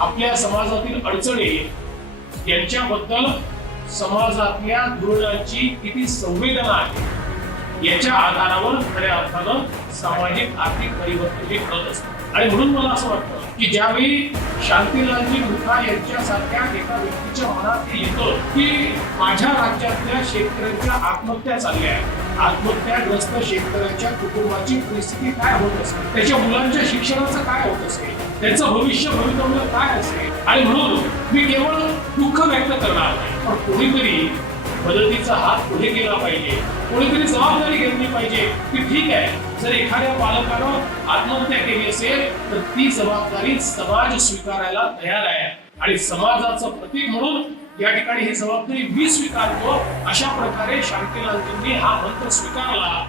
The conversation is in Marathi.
आपल्या समाजातील अडचणी यांच्याबद्दल समाजातल्या धोरणांची किती संवेदना आहे? याच्या आधारावर खऱ्या अर्थानं सामाजिक आर्थिक परिवर्तन हे करत असतं. आणि म्हणून मला असं वाटतं की ज्यावेळी शांतीलालजी मुखा यांच्यासारख्या एका व्यक्तीच्या मनात हे येतं की माझ्या राज्यातल्या शेतकऱ्यांच्या आत्महत्या चालल्या आहेत. आत्महत्याग्रस्त शेतकऱ्यांच्या कुटुंबाची परिस्थिती काय होत असेल? त्याच्या मुलांच्या शिक्षणाचं काय होत असेल? त्यांचं भविष्य भवितव्य काय असेल? आणि म्हणून मी केवळ दुःख व्यक्त करणार नाही पण कोणीतरी मदतीचा हात पुढे केला पाहिजे. कोणीतरी जबाबदारी घेतली पाहिजे की ठीक आहे जर एखाद्या पालकानं आत्महत्या केली असेल तर ती जबाबदारी समाज स्वीकारायला तयार आहे. आणि समाजाचं प्रतीक म्हणून या ठिकाणी ही जबाबदारी मी स्वीकारतो अशा प्रकारे शांतीलालजींनी हा मंत्र स्वीकारला.